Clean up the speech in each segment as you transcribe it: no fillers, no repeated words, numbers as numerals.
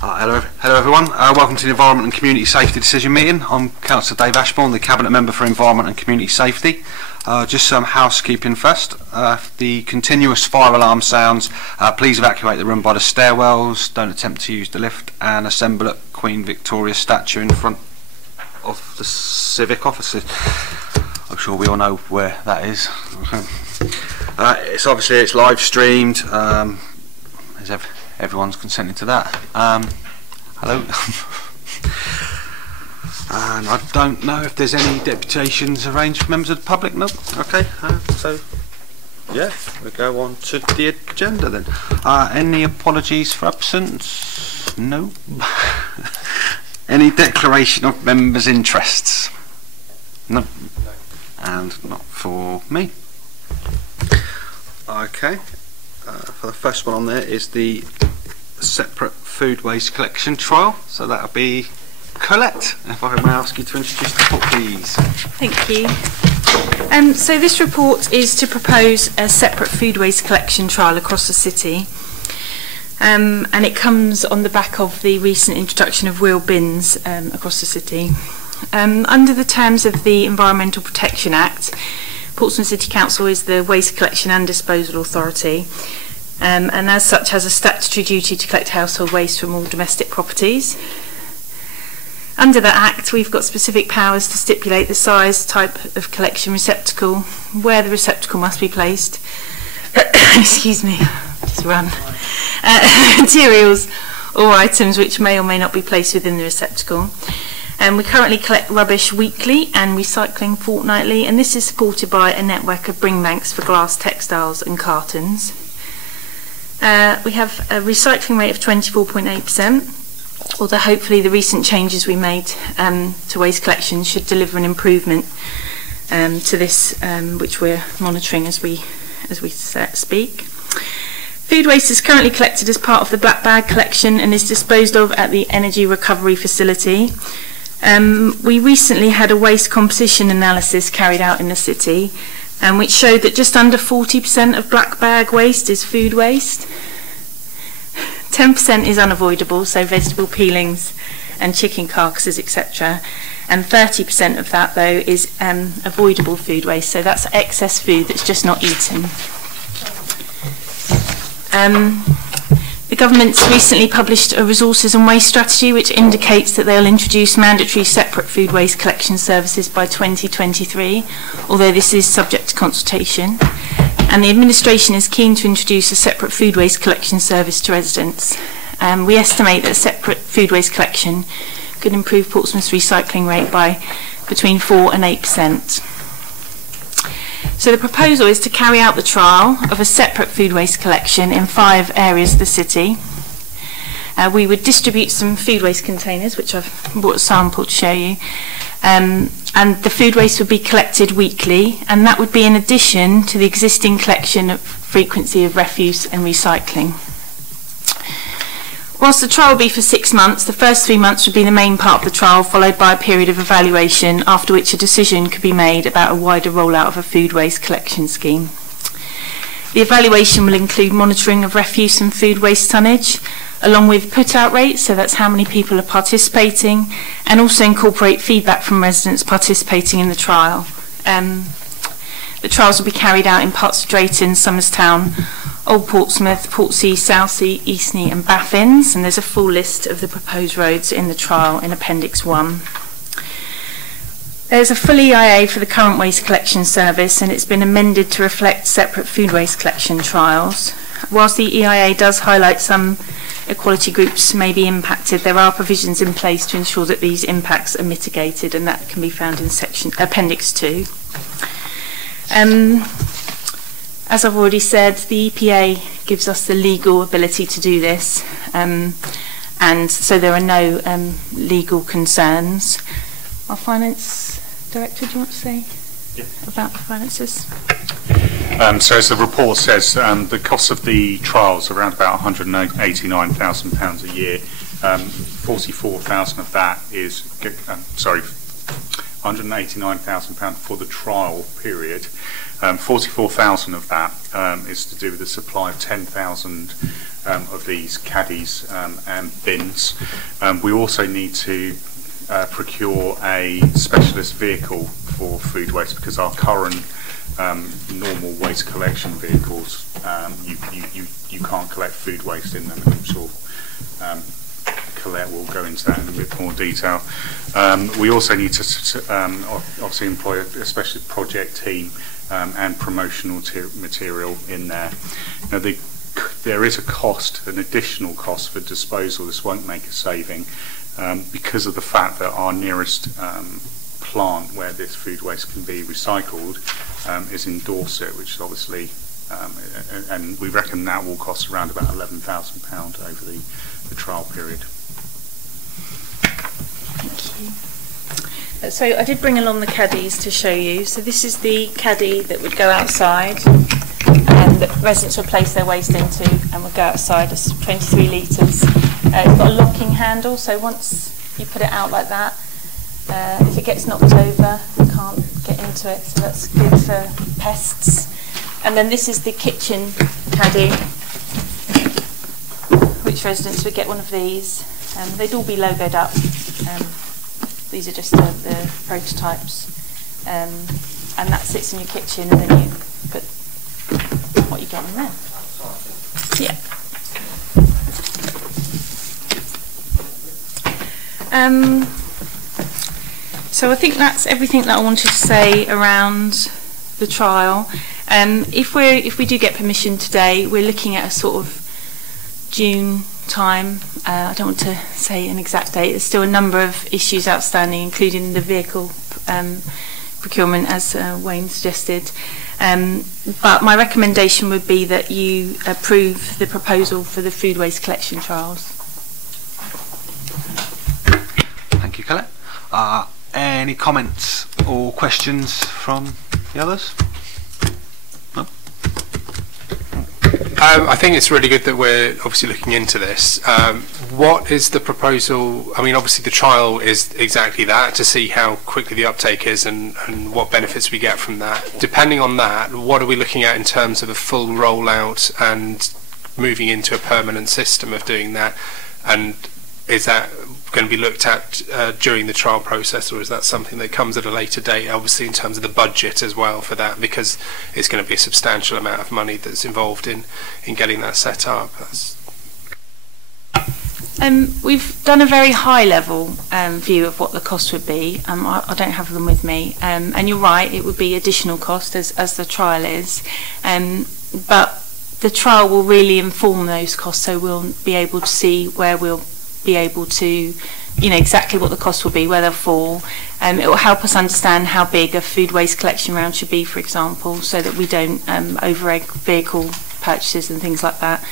Hello everyone. Welcome to the Environment and Community Safety Decision Meeting. I'm Councillor Dave Ashbourne, the Cabinet Member for Environment and Community Safety. Just some housekeeping first. The continuous fire alarm sounds, please evacuate the room by the stairwells, don't attempt to use the lift, and assemble at Queen Victoria's statue in front of the civic offices. I'm sure we all know where that is. It's live streamed. Everyone's consenting to that. Hello. And I don't know if there's any deputations arranged for members of the public. No. Okay. So, yeah, we go on to the agenda then. Any apologies for absence? No. Any declaration of members' interests? No. And not for me. Okay. For the first one on there is the separate food waste collection trial. So that'll be Colette, if I may ask you to introduce the report, please. Thank you. So this report is to propose a separate food waste collection trial across the city, and it comes on the back of the recent introduction of wheel bins across the city. Under the terms of the Environmental Protection Act, Portsmouth City Council is the waste collection and disposal authority, and as such has a statutory duty to collect household waste from all domestic properties. Under that Act, we've got specific powers to stipulate the size, type of collection receptacle, where the receptacle must be placed, excuse me, just run, materials or items which may or may not be placed within the receptacle. We currently collect rubbish weekly and recycling fortnightly, and this is supported by a network of bring banks for glass, textiles and cartons. We have a recycling rate of 24.8%, although hopefully the recent changes we made to waste collection should deliver an improvement to this, which we're monitoring as we speak. Food waste is currently collected as part of the black bag collection and is disposed of at the Energy Recovery Facility. We recently had a waste composition analysis carried out in the city, which showed that just under 40% of black bag waste is food waste. 10% is unavoidable, so vegetable peelings and chicken carcasses, etc. And 30% of that, though, is avoidable food waste, so that's excess food that's just not eaten. The government's recently published a resources and waste strategy which indicates that they'll introduce mandatory separate food waste collection services by 2023, although this is subject to consultation. And the administration is keen to introduce a separate food waste collection service to residents. We estimate that separate food waste collection could improve Portsmouth's recycling rate by between 4 and 8%. So the proposal is to carry out the trial of a separate food waste collection in 5 areas of the city. We would distribute some food waste containers, which I've brought a sample to show you, and the food waste would be collected weekly, and that would be in addition to the existing collection of frequency of refuse and recycling. Whilst the trial will be for 6 months, the first 3 months would be the main part of the trial, followed by a period of evaluation, after which a decision could be made about a wider rollout of a food waste collection scheme. The evaluation will include monitoring of refuse and food waste tonnage, along with put-out rates, so that's how many people are participating, and also incorporate feedback from residents participating in the trial. The trials will be carried out in parts of Drayton, Somerstown, Old Portsmouth, Portsea, Southsea, Eastney and Baffins, and there's a full list of the proposed roads in the trial in Appendix 1. There's a full EIA for the current waste collection service, and it's been amended to reflect separate food waste collection trials. Whilst the EIA does highlight some equality groups may be impacted, there are provisions in place to ensure that these impacts are mitigated, and that can be found in Appendix 2. As I've already said, the EPA gives us the legal ability to do this, and so there are no legal concerns. Our Finance Director, do you want to say about the finances? So as the report says, the cost of the trials are around about £189,000 a year. 44,000 of that is, £189,000 for the trial period. 44,000 of that is to do with the supply of 10,000 of these caddies and bins. We also need to procure a specialist vehicle for food waste, because our current normal waste collection vehicles, you can't collect food waste in them. I'm sure Colette will go into that in a bit more detail. We also need to obviously employ a special project team and promotional material in there. Now, there is a cost, an additional cost for disposal. This won't make a saving because of the fact that our nearest plant where this food waste can be recycled is in Dorset, which is obviously, and we reckon that will cost around about £11,000 over the trial period. Thank you. So I did bring along the caddies to show you. So this is the caddy that would go outside and that residents would place their waste into and would go outside. It's 23 litres. It's got a locking handle, so once you put it out like that, if it gets knocked over, you can't get into it, so that's good for pests. And then this is the kitchen caddy, which residents would get one of these. They'd all be logoed up. These are just the prototypes, and that sits in your kitchen, and then you put what you get in there. Yeah. So I think that's everything that I wanted to say around the trial. If we do get permission today, we're looking at a sort of June time. I don't want to say an exact date. There's still a number of issues outstanding, including the vehicle procurement, as Wayne suggested. But my recommendation would be that you approve the proposal for the food waste collection trials. Thank you, Colette. Any comments or questions from the others? No? I think it's really good that we're obviously looking into this. What is the proposal? I mean, obviously the trial is exactly that, to see how quickly the uptake is and what benefits we get from that. Depending on that, what are we looking at in terms of a full rollout and moving into a permanent system of doing that? And is that going to be looked at during the trial process, or is that something that comes at a later date, obviously in terms of the budget as well for that, because it's going to be a substantial amount of money that's involved in getting that set up? We've done a very high level view of what the cost would be. I don't have them with me, and you're right, it would be additional cost as the trial is, but the trial will really inform those costs, so we'll be able to see where we'll be able to, exactly what the cost will be, where they'll fall. It will help us understand how big a food waste collection round should be, for example, so that we don't over-egg vehicle purchases and things like that.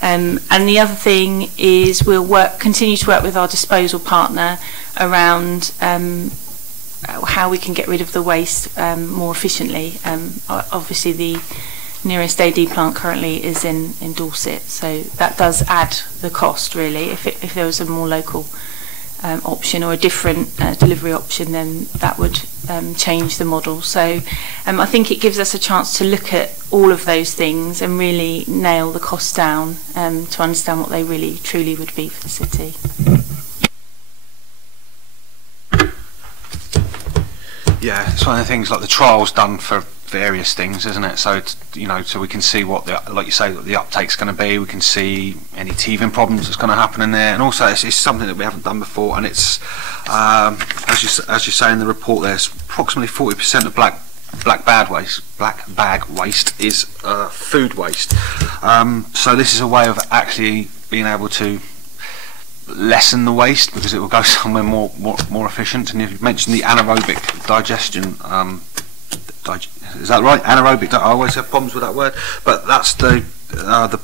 And the other thing is we'll continue to work with our disposal partner around how we can get rid of the waste more efficiently. Obviously the nearest AD plant currently is in Dorset, so that does add the cost really. If there was a more local option or a different delivery option, then that would change the model. So I think it gives us a chance to look at all of those things and really nail the costs down to understand what they really truly would be for the city. Yeah, it's one of the things, like the trial's done for various things, isn't it? So it's, so we can see what like you say, what the uptake's going to be. We can see any teething problems that's going to happen in there, and also it's something that we haven't done before. And it's as you say in the report, there's approximately 40% of black bag waste is food waste. So this is a way of actually being able to lessen the waste, because it will go somewhere more efficient. And you've mentioned the anaerobic digestion. Is that right? Anaerobic. I always have problems with that word, but that's the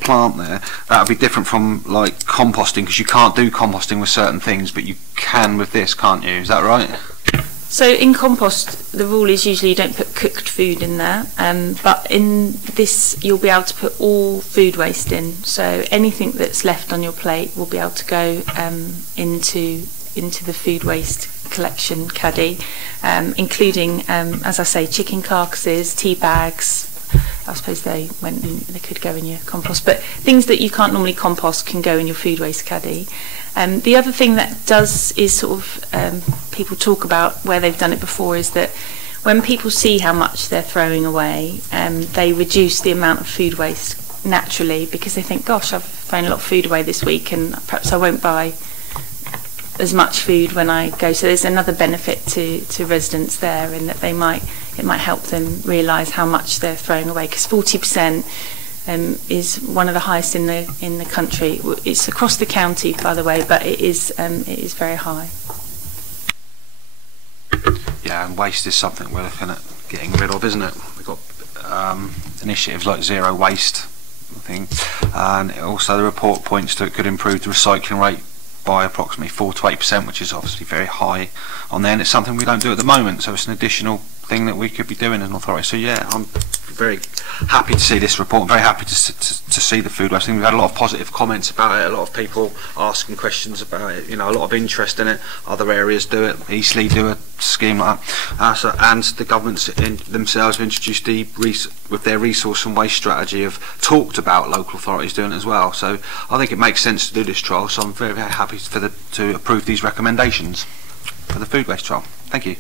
plant there. That would be different from like composting, because you can't do composting with certain things, but you can with this, can't you? Is that right? So in compost, the rule is usually you don't put cooked food in there, but in this you'll be able to put all food waste in. So anything that's left on your plate will be able to go into the food waste collection caddy, including, as I say, chicken carcasses, tea bags, I suppose they could go in your compost. But things that you can't normally compost can go in your food waste caddy. The other thing that does is sort of people talk about where they've done it before is that when people see how much they're throwing away, they reduce the amount of food waste naturally, because they think, gosh, I've thrown a lot of food away this week and perhaps I won't buy as much food when I go. So there's another benefit to residents there, in that it might help them realise how much they're throwing away, because 40% is one of the highest in the country. It's across the county, by the way, but it is very high. Yeah, and waste is something we're looking at getting rid of, isn't it? We've got initiatives like Zero Waste, I think, and also the report points to it could improve the recycling rate by approximately 4 to 8%, which is obviously very high on there, and it's something we don't do at the moment, so it's an additional thing that we could be doing as an authority. So yeah, I'm very happy to see this report. I'm very happy to see the food waste thing. We've had a lot of positive comments about it, a lot of people asking questions about it, you know, a lot of interest in it. Other areas do it, Eastleigh do a scheme like that, and the governments themselves have introduced with their resource and waste strategy, have talked about local authorities doing it as well. So I think it makes sense to do this trial, so I'm very, very happy to approve these recommendations for the food waste trial. Thank you.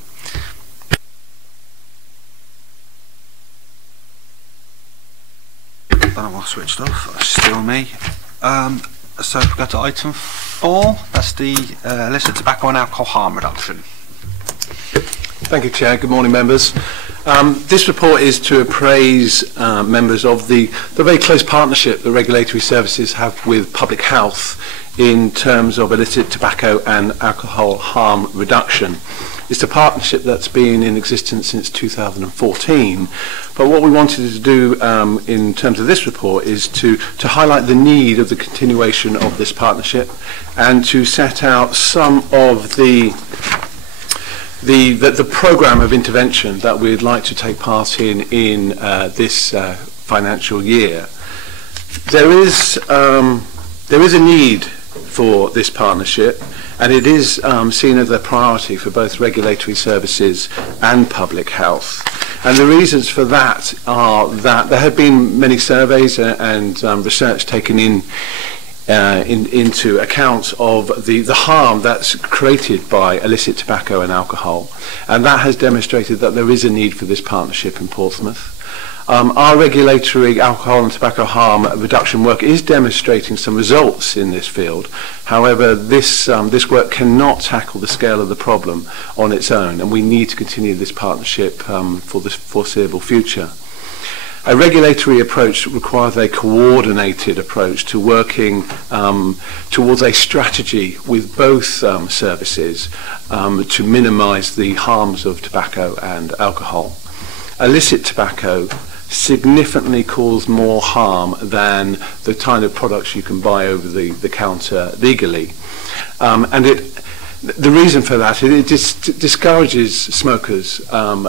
I don't know, I switched off. Still me. So if we go to item 4, that's the illicit tobacco and alcohol harm reduction. Thank you, Chair. Good morning, members. This report is to appraise members of the very close partnership that regulatory services have with public health in terms of illicit tobacco and alcohol harm reduction. It's a partnership that's been in existence since 2014, but what we wanted to do in terms of this report is to highlight the need of the continuation of this partnership, and to set out some of the programme of intervention that we'd like to take part in this financial year. There is a need for this partnership, and it is seen as a priority for both regulatory services and public health. And the reasons for that are that there have been many surveys and research taken into account of the harm that's created by illicit tobacco and alcohol, and that has demonstrated that there is a need for this partnership in Portsmouth. Our regulatory alcohol and tobacco harm reduction work is demonstrating some results in this field. However, this work cannot tackle the scale of the problem on its own, and we need to continue this partnership for the foreseeable future. A regulatory approach requires a coordinated approach to working towards a strategy with both services to minimise the harms of tobacco and alcohol. Illicit tobacco significantly cause more harm than the kind of products you can buy over the counter legally. And the reason for that, it discourages smokers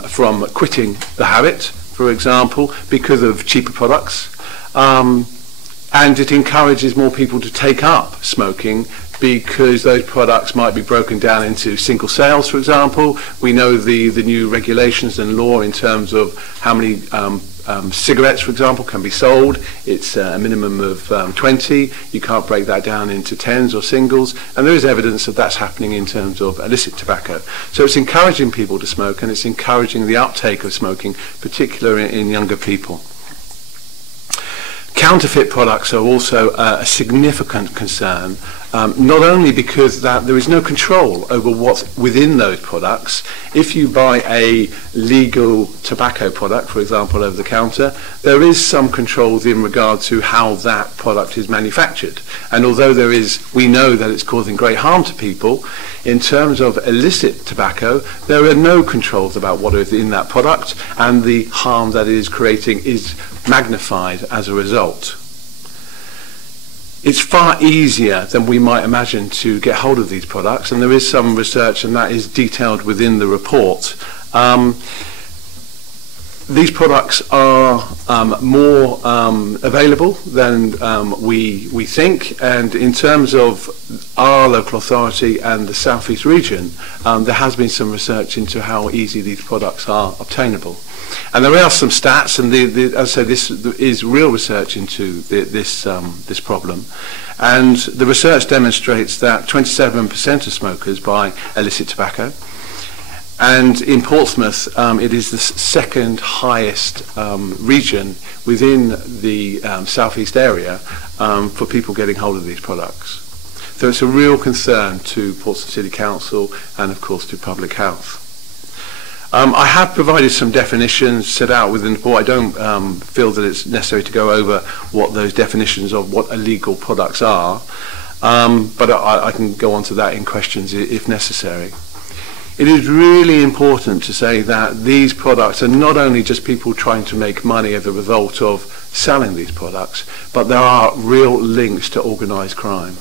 from quitting the habit, for example, because of cheaper products. And it encourages more people to take up smoking, because those products might be broken down into single sales, for example. We know the new regulations and law in terms of how many cigarettes, for example, can be sold. It's a minimum of 20. You can't break that down into tens or singles, and there is evidence that that's happening in terms of illicit tobacco. So it's encouraging people to smoke, and it's encouraging the uptake of smoking, particularly in younger people. Counterfeit products are also a significant concern, not only because there is no control over what's within those products. If you buy a legal tobacco product, for example, over the counter, there is some controls in regard to how that product is manufactured. And although we know that it's causing great harm to people, in terms of illicit tobacco, there are no controls about what is in that product, and the harm that it is creating is magnified as a result. It's far easier than we might imagine to get hold of these products, and there is some research, and that is detailed within the report. these products are more available than we think, and in terms of our local authority and the South East region, there has been some research into how easy these products are obtainable. And there are some stats, and as I say, this is real research into this problem. And the research demonstrates that 27% of smokers buy illicit tobacco. And in Portsmouth, it is the second highest region within the South East area for people getting hold of these products. So it's a real concern to Portsmouth City Council and, of course, to public health. I have provided some definitions set out within the report. I don't feel that it's necessary to go over what those definitions of what illegal products are, but I can go on to that in questions if necessary. It is really important to say that these products are not only just people trying to make money as a result of selling these products, but there are real links to organised crime.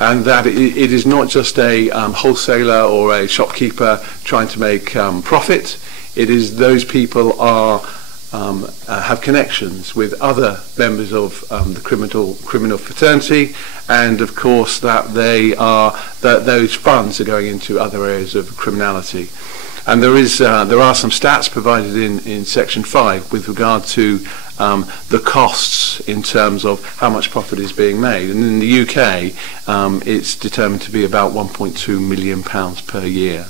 And that it is not just a wholesaler or a shopkeeper trying to make profit. It is those people have connections with other members of the criminal fraternity, and of course that those funds are going into other areas of criminality. And there are some stats provided in section 5 with regard to the costs in terms of how much profit is being made. And in the UK, it's determined to be about £1.2 million per year.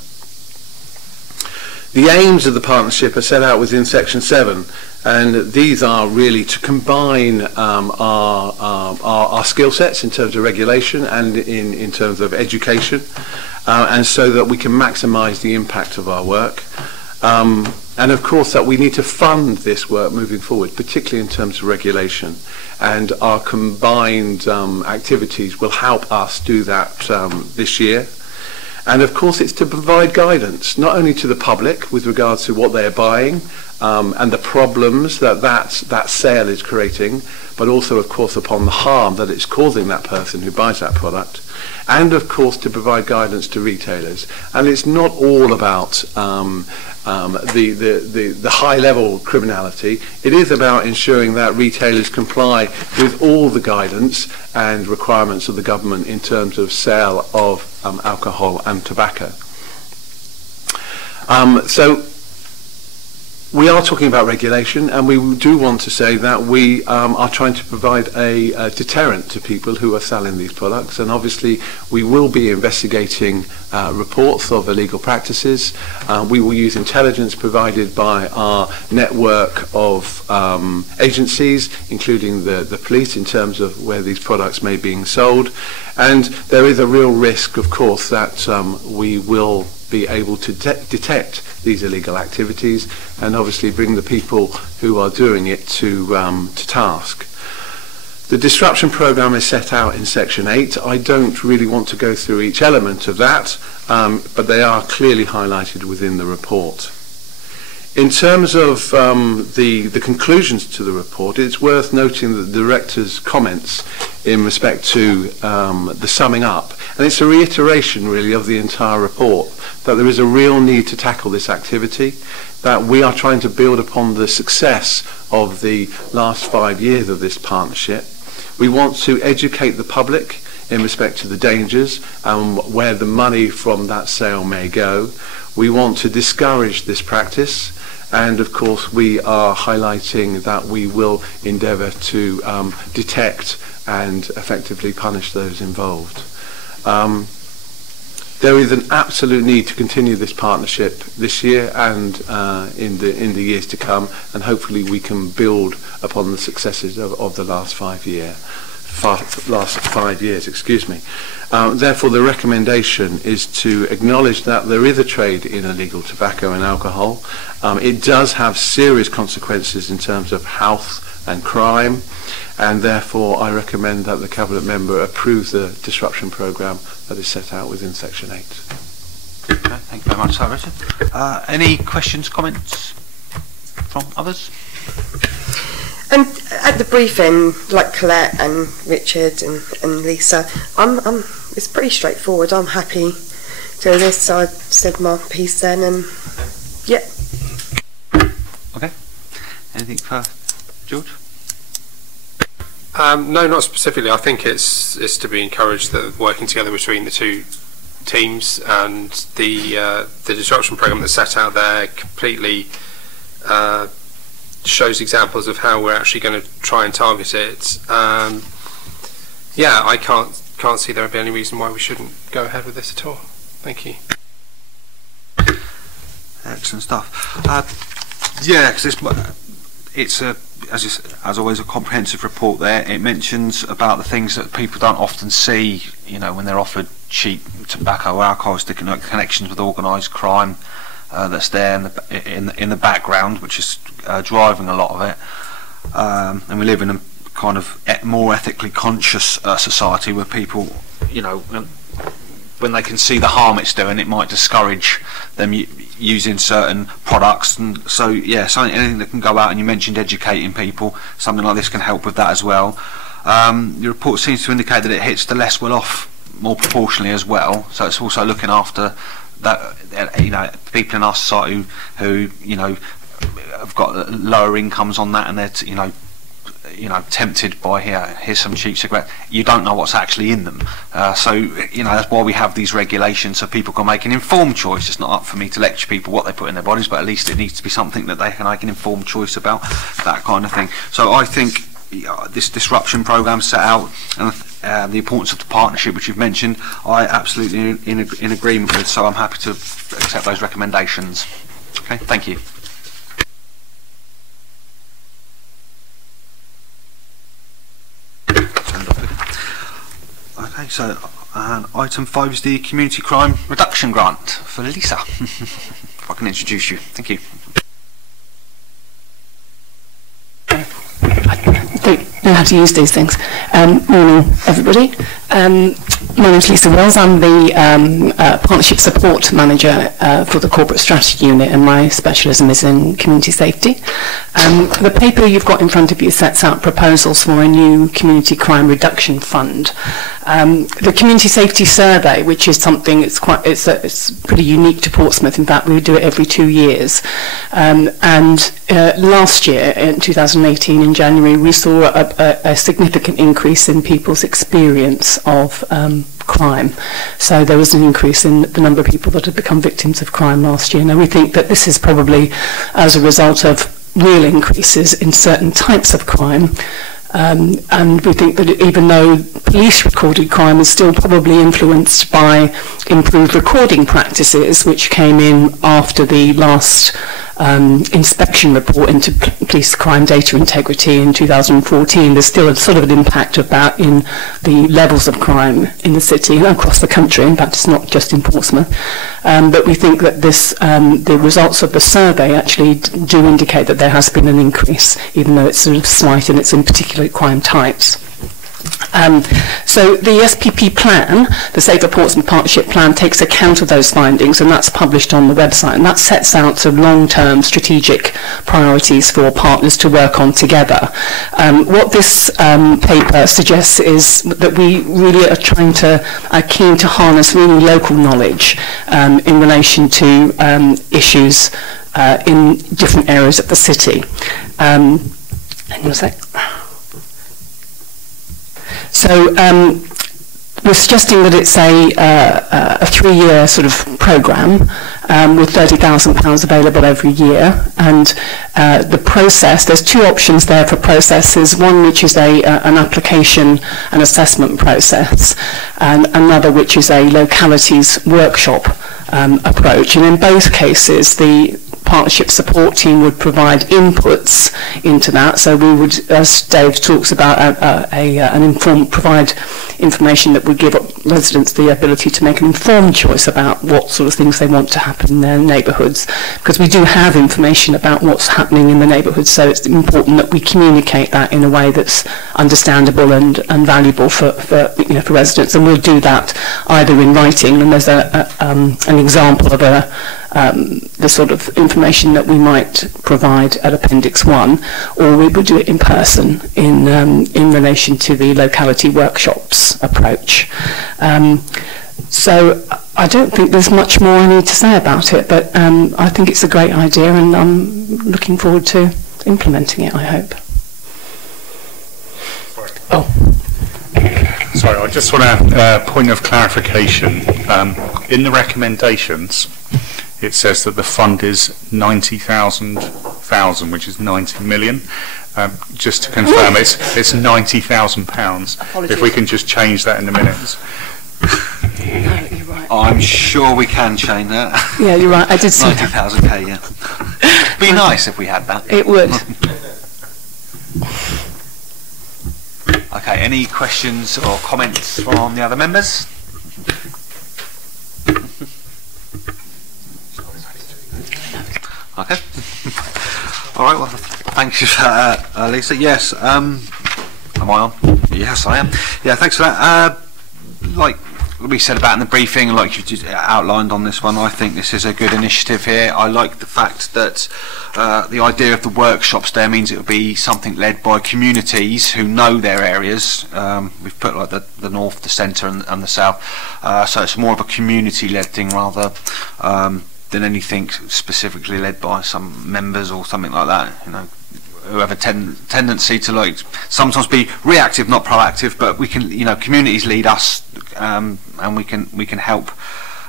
The aims of the partnership are set out within section 7, and these are really to combine our skill sets in terms of regulation and in terms of education, and so that we can maximise the impact of our work. And of course that we need to fund this work moving forward, particularly in terms of regulation. And our combined activities will help us do that this year. And of course it's to provide guidance, not only to the public with regards to what they're buying and the problems that sale is creating, but also of course upon the harm that it's causing that person who buys that product. And of course to provide guidance to retailers. And it's not all about the high level criminality. It is about ensuring that retailers comply with all the guidance and requirements of the government in terms of sale of alcohol and tobacco. So we are talking about regulation, and we do want to say that we are trying to provide a deterrent to people who are selling these products, and obviously we will be investigating reports of illegal practices. We will use intelligence provided by our network of agencies, including the police, in terms of where these products may be being sold. And there is a real risk, of course, that we will be able to detect these illegal activities and obviously bring the people who are doing it to task. The disruption programme is set out in section 8. I don't really want to go through each element of that, but they are clearly highlighted within the report. In terms of the conclusions to the report, it's worth noting the director's comments in respect to the summing up, and it's a reiteration really of the entire report, that there is a real need to tackle this activity, that we are trying to build upon the success of the last 5 years of this partnership. We want to educate the public in respect to the dangers and where the money from that sale may go. We want to discourage this practice, and of course we are highlighting that we will endeavour to detect and effectively punish those involved. There is an absolute need to continue this partnership this year and in the years to come, and hopefully we can build upon the successes of the last 5 years. Therefore, the recommendation is to acknowledge that there is a trade in illegal tobacco and alcohol. It does have serious consequences in terms of health and crime, and therefore I recommend that the Cabinet Member approve the disruption programme that is set out within section 8. Okay, thank you very much, Sir Richard. Any questions, comments from others? And at the briefing, like Colette and Richard and Lisa, it's pretty straightforward. I'm happy doing this, so I said my piece then, and yeah. Okay, Anything further, George? No, not specifically. I think it's to be encouraged that working together between the two teams, and the disruption programme that's set out there completely shows examples of how we're actually going to try and target it. Yeah, I can't see there would be any reason why we shouldn't go ahead with this at all. Thank you. Excellent stuff. Yeah, because it's as always a comprehensive report there. It mentions about the things that people don't often see, you know, when they're offered cheap tobacco or alcohol, the connections with organised crime that's there in the background, which is driving a lot of it. And we live in a kind of more ethically conscious society where people, you know, when they can see the harm it's doing, it might discourage them using certain products. And so, yeah, anything that can go out, and you mentioned educating people, something like this can help with that as well. The report seems to indicate that it hits the less well-off more proportionally as well, so it's also looking after that, you know, people in our society who you know have got lower incomes on that, and they're you know tempted by here's some cheap cigarette. You don't know what's actually in them, so you know that's why we have these regulations, so people can make an informed choice. It's not up for me to lecture people what they put in their bodies, but at least it needs to be something that they can make an informed choice about, that kind of thing. So I think this disruption programme set out, and the importance of the partnership which you've mentioned, I absolutely in agreement with, so I'm happy to accept those recommendations. Okay, thank you. Okay, so item 5 is the Community Crime Reduction Grant for Lisa. If I can introduce you. Thank you. I don't know how to use these things. Morning, everybody. My name is Lisa Wells. I'm the Partnership Support Manager for the Corporate Strategy Unit, and my specialism is in community safety. The paper you've got in front of you sets out proposals for a new Community Crime Reduction Fund. The Community Safety Survey, which is something it's pretty unique to Portsmouth. In fact, we do it every 2 years. Last year, in 2018, in January, we saw a significant increase in people's experience of crime. So there was an increase in the number of people that had become victims of crime last year. Now we think that this is probably as a result of real increases in certain types of crime. And we think that even though police recorded crime is still probably influenced by improved recording practices, which came in after the last inspection report into police crime data integrity in 2014, there's still a sort of an impact about in the levels of crime in the city and across the country. In fact, it's not just in Portsmouth. But we think that the results of the survey actually do indicate that there has been an increase, even though it's sort of slight and it's in particular crime types. So the SPP plan, the Safer Portsmouth Partnership Plan, takes account of those findings, and that's published on the website, and that sets out some long-term strategic priorities for partners to work on together. What this paper suggests is that we really are keen to harness really local knowledge in relation to issues in different areas of the city. Hang on a sec. So we're suggesting that it's a 3-year sort of programme with £30,000 available every year, and the process, there's 2 options there for processes, one which is an application and assessment process, and another which is a localities workshop approach, and in both cases the partnership support team would provide inputs into that. So we would, as Dave talks about, provide information that would give residents the ability to make an informed choice about what sort of things they want to happen in their neighbourhoods, because we do have information about what's happening in the neighbourhoods, so it's important that we communicate that in a way that's understandable and valuable for residents, and we'll do that either in writing, and there's an example of the sort of information that we might provide at Appendix 1, or we would do it in person in relation to the locality workshops approach. So I don't think there's much more I need to say about it, but I think it's a great idea, and I'm looking forward to implementing it, I hope. Oh. Sorry, I just want a point of clarification. In the recommendations, it says that the fund is 90,000, which is 90 million. Just to confirm, it's 90,000 pounds. If we can just change that in the minutes. No, you're right. I'm sure we can change that. Yeah, you're right. I did see that. 90,000k, yeah. Be nice if we had that. It would. Okay, any questions or comments from the other members? Okay. All right, well, thank you for that, Lisa. Yes, am I on? Yes, I am. Yeah, thanks for that. Like we said about in the briefing, like you just outlined on this one, I think this is a good initiative here. I like the fact that the idea of the workshops there means it will be something led by communities who know their areas. We've put like the north, the centre and the south, so it's more of a community-led thing rather than anything specifically led by some members or something like that, you know, who have a tendency to like sometimes be reactive, not proactive. But we can, you know, communities lead us, and we can help.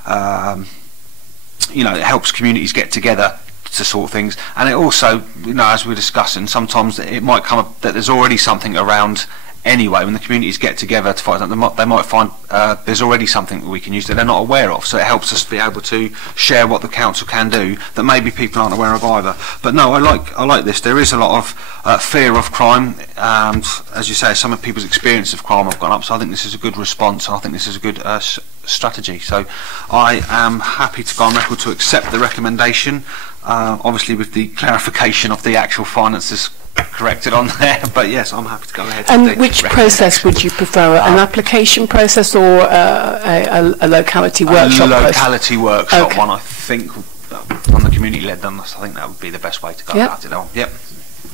You know, it helps communities get together to sort things, and it also, you know, as we're discussing, sometimes it might come up that there's already something around. Anyway, when the communities get together to fight something, they might find there's already something that we can use that they're not aware of. So it helps us be able to share what the council can do that maybe people aren't aware of either. But no, I like this. There is a lot of fear of crime, and as you say, some of people's experience of crime have gone up. So I think this is a good response. I think this is a good strategy. So I am happy to go on record to accept the recommendation, obviously with the clarification of the actual finances corrected on there, but yes, I'm happy to go ahead. And which process would you prefer, an application process or a locality workshop? A locality workshop Okay. one, I think, on the community-led then, I think that would be the best way to go about it.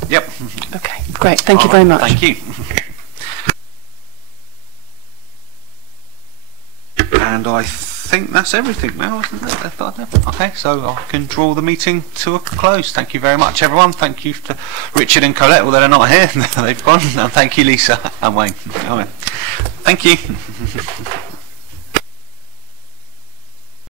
Yep. Okay, great. Thank you very much. Thank you. And I think that's everything now, isn't it? Okay, so I can draw the meeting to a close. Thank you very much, everyone. Thank you to Richard and Colette, although they're not here. They've gone. And thank you, Lisa and Wayne. Thank you.